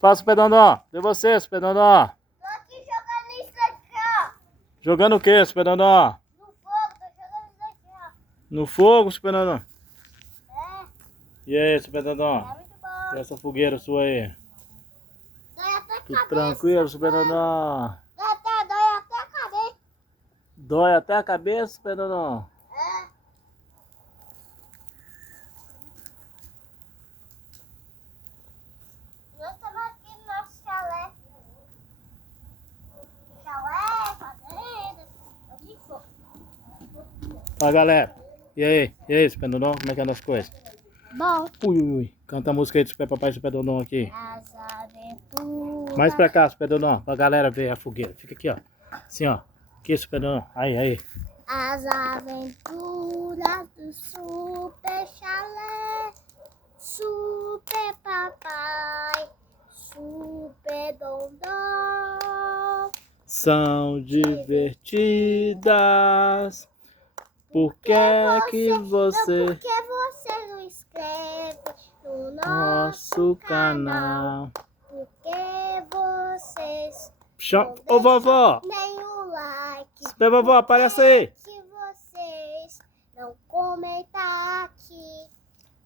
Fala, Super Dondon. De você, Super Dondon. Tô aqui jogando isso aqui, ó. Jogando o que, Super Dondon? No fogo, tô jogando isso aqui, ó. No fogo, Super Dondon. É, E aí, Super é Dondon? muito bom. E essa fogueira sua aí? Dói até a Tudo cabeça. tranquilo, Super Dondon? Dói até a cabeça. Dói até a cabeça, Super Dondon? É. Nós estamos aqui no nosso chalé. Chalé, fazenda. Aqui foi. Fala, galera. E aí, Super Dondon? Como é que anda as coisas? Bom. Ui, ui, ui. Canta a música aí do Super Papai e Super Dondon aqui. As aventuras. Mais pra cá, Super Dondon, pra galera ver a fogueira. Fica aqui, ó. Assim, ó. Aqui, Super Dondon. Aí. As aventuras do Super Chalé, Super Papai, Super Dondon. São divertidas. Por que é que você... Por que você não inscreve no Nosso canal. Por que vocês Ô, vovó. nenhum like? Super vovó, aparece aí. Que vocês não comentam aqui?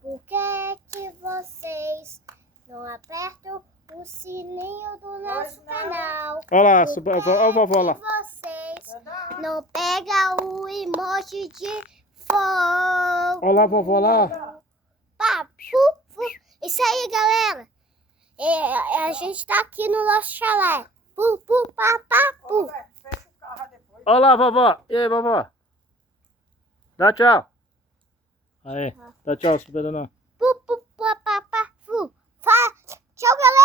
Por que vocês não apertam o sininho do nosso canal? Olha lá, Ó a vovó lá. vocês não pegam o emoji de fogo. Olha lá a vovó lá. Pá, isso aí, galera. A gente tá aqui no nosso chalé. Pá, pá, pu. Olha lá, vovó. E aí, vovó? Dá tchau. Aí, dá tchau, Super Dondon. Pá, pá, pu. Tchau, galera.